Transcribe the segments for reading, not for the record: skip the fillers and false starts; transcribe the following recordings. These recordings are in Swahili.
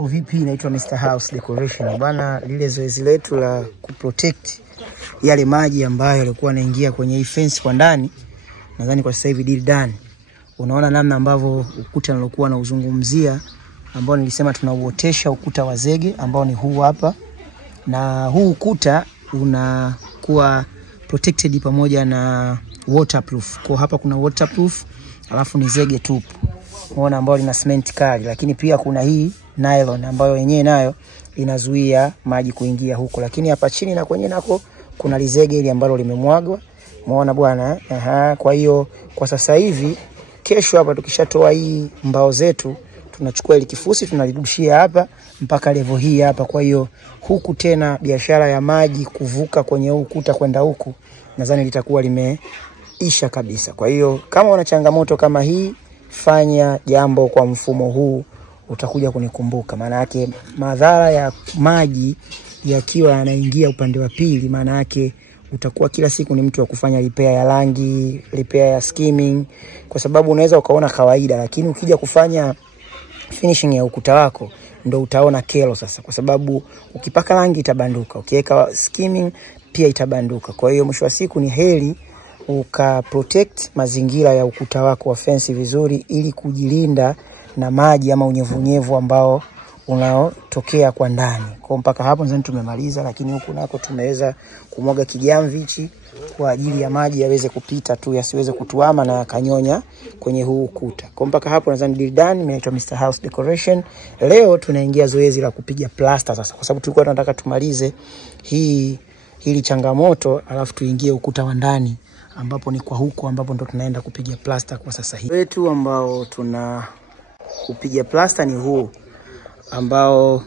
Vipi, naitwa Mr. House Decoration. Bwana, lile zoezi letu la kuprotect yale maji ambayo yalikuwa yanaingia kwenye hii fence kwa ndani, nadhani kwa sasa hivi deal done. Unaona namna ambavyo ukuta nilokuwa na uzungumzia, ambao nilisema tunauotesha ukuta wa zege ambao ni huu hapa, na huu ukuta unakuwa protected pamoja na waterproof. Kwa hapa kuna waterproof, alafu ni zege tupu. Unaona ambao lina cement kali, lakini pia kuna hii nylon ambayo yenyewe nayo inazuia maji kuingia huko. Lakini hapa chini na kwenye nako kuna lizege ile ambalo limemwagwa. Umeona bwana? Kwa hiyo kwa sasa hivi, kesho hapa tukishatoa hii mbao zetu, tunachukua ile kifusi tunalirushia hapa mpaka level hii hapa. Kwa hiyo huku tena biashara ya maji kuvuka kwenye ukuta kwenda huku, nadhani litakuwa limeisha kabisa. Kwa hiyo kama una changamoto kama hii, fanya jambo kwa mfumo huu, utakuja kunikumbuka. Maana yake madhara ya maji yakiwa yanaingia upande wa pili, maana yake utakuwa kila siku ni mtu wa kufanya repair ya rangi, repair ya skimming, kwa sababu unaweza ukaona kawaida, lakini ukija kufanya finishing ya ukuta wako ndo utaona kero sasa, kwa sababu ukipaka rangi itabanduka, ukiweka skimming pia itabanduka. Kwa hiyo mwisho wa siku ni heri uka protect mazingira ya ukuta wako wa fence vizuri, ili kujilinda na maji ama unyevunyevu ambao unaotokea kwa ndani. Kwa mpaka hapo nadhani tumemaliza, lakini huku nako tumeweza kumwaga kijamvi hichi kwa ajili ya maji yaweze kupita tu, yasiweze kutuama na kanyonya kwenye huu ukuta. Kwa mpaka hapo nadhani deal done. Mimi naitwa Mr. House Decoration. Leo tunaingia zoezi la kupiga plaster sasa, kwa sababu tulikuwa tunataka tumalize hili changamoto alafu tuingie ukuta wa ndani, ambapo ni kwa huko ambapo ndo tunaenda kupiga plaster kwa sasa hivi. Wetu ambao tuna kupiga plaster ni huu ambao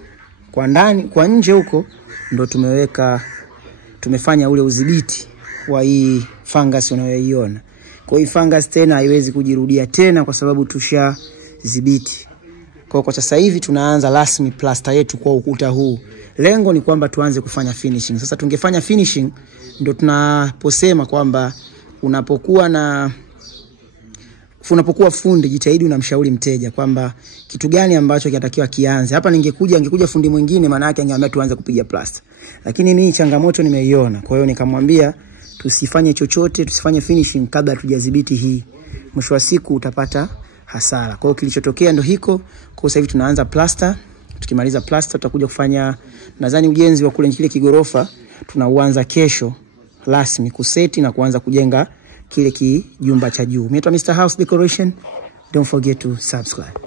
kwa ndani, kwa nje huko ndo tumefanya ule udhibiti wa hii fungus unayoiona. Kwa hii fungus tena haiwezi kujirudia tena kwa sababu tushadhibiti. Kwa sasa hivi tunaanza rasmi plaster yetu kwa ukuta huu. Lengo ni kwamba tuanze kufanya finishing. Sasa tungefanya finishing ndo tunaposema kwamba unapokuwa fundi, jitahidi unamshauri mteja kwamba kitu gani ambacho kinatakiwa kianze. Hapa angekuja fundi mwingine, maana yake angeambia tuanze kupiga plaster. Lakini mimi changamoto nimeiona. Kwa hiyo nikamwambia tusifanye chochote, tusifanye finishing kabla tujadhibiti hii. Mwisho wa siku utapata hasara. Kwa hiyo kilichotokea ndo hiko. Kwa sasa hivi tunaanza plaster. Tukimaliza plaster tutakuja kufanya nadhani ujenzi wa kule kile kigorofa tunauanza kesho rasmi kuseti na kuanza kujenga kile kijumba cha juu. Mimi naitwa Mr. House Decoration. Don't forget to subscribe.